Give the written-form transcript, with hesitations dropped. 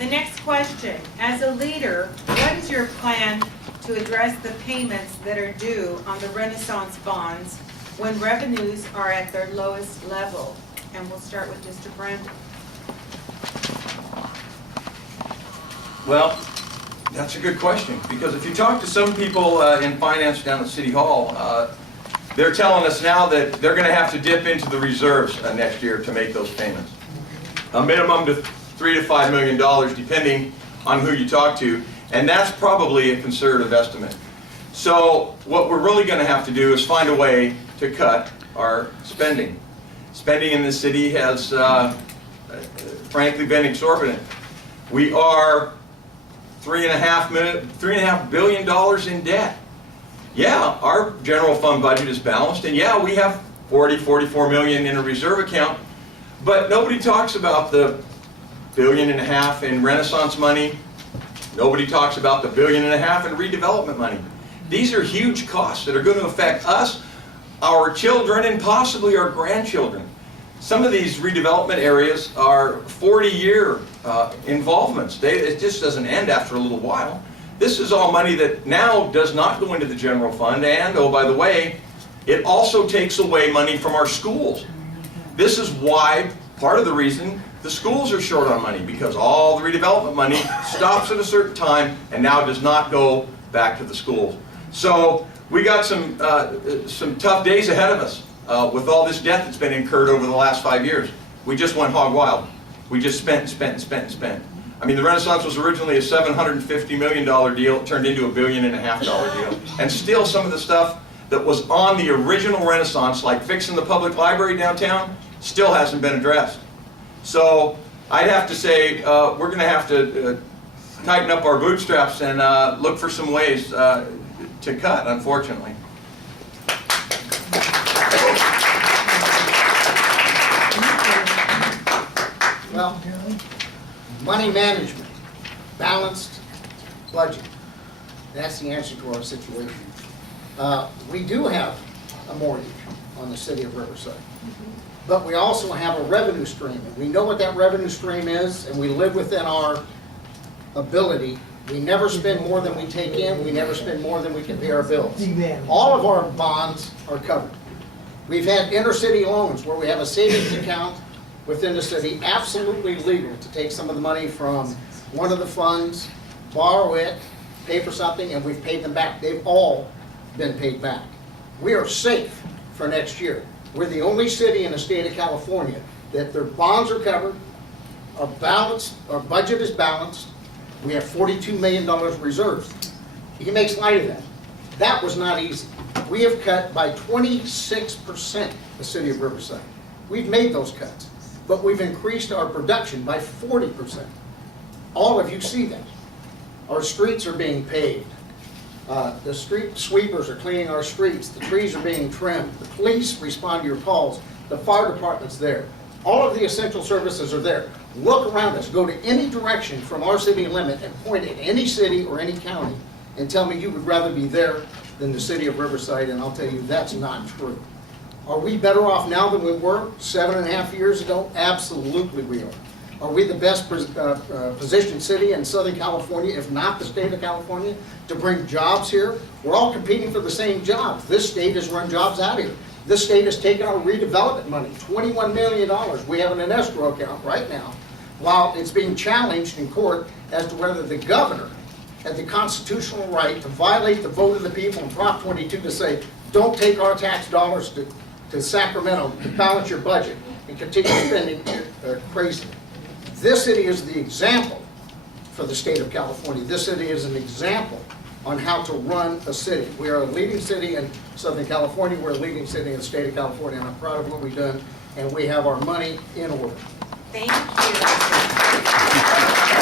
The next question, as a leader, what is your plan to address the payments that are due on the Renaissance bonds when revenues are at their lowest level? And we'll start with Mr. Brandon. Well, that's a good question, because if you talk to some people in finance down at City Hall, they're telling us now that they're going to have to dip into the reserves next year to make those payments. A minimum to $3 to $5 million, depending on who you talk to, and that's probably a conservative estimate. So what we're really going to have to do is find a way to cut our spending. Spending in the city has, frankly, been exorbitant. We are $3.5 billion in debt. Yeah, our general fund budget is balanced, and yeah, we have 44 million in a reserve account, but nobody talks about the $1.5 billion in Renaissance money. Nobody talks about the $1.5 billion in redevelopment money. These are huge costs that are going to affect us, our children, and possibly our grandchildren. Some of these redevelopment areas are 40-year involvements. It just doesn't end after a little while. This is all money that now does not go into the general fund, and, oh, by the way, it also takes away money from our schools. This is why, part of the reason, the schools are short on money, because all the redevelopment money stops at a certain time and now does not go back to the schools. So we got some tough days ahead of us with all this debt that's been incurred over the last 5 years. We just went hog wild. We just spent. I mean, the Renaissance was originally a $750 million deal. It turned into a $1.5 billion deal. And still some of the stuff that was on the original Renaissance, like fixing the public library downtown, still hasn't been addressed. So I'd have to say we're going to have to tighten up our bootstraps and look for some ways to cut, unfortunately. Well, money management, balanced budget. That's the answer to our situation. We do have a mortgage on the city of Riverside, but we also have a revenue stream. And we know what that revenue stream is, and we live within our ability. We never spend more than we take in. We never spend more than we can pay our bills. All of our bonds are covered. We've had intercity loans where we have a savings account within the city, absolutely legal to take some of the money from one of the funds, borrow it, pay for something, and we've paid them back. They've all been paid back. We are safe for next year. We're the only city in the state of California that their bonds are covered, our budget is balanced, we have $42 million reserves. He makes light of that. That was not easy. We have cut by 26% the city of Riverside. We've made those cuts, but we've increased our production by 40%. All of you see that. Our streets are being paved. The street sweepers are cleaning our streets. The trees are being trimmed. The police respond to your calls. The fire department's there. All of the essential services are there. Look around us. Go to any direction from our city limit and point at any city or any county and tell me you would rather be there than the city of Riverside, and I'll tell you that's not true. Are we better off now than we were 7.5 years ago? Absolutely we are. Are we the best positioned city in Southern California, if not the state of California, to bring jobs here? We're all competing for the same jobs. This state has run jobs out here. This state has taken our redevelopment money, $21 million. We have an escrow account right now, while it's being challenged in court as to whether the governor had the constitutional right to violate the vote of the people in Prop 22 to say, don't take our tax dollars to Sacramento to balance your budget and continue spending crazy. This city is the example for the state of California. This city is an example on how to run a city. We are a leading city in Southern California. We're a leading city in the state of California, and I'm proud of what we've done, and we have our money in order. Thank you.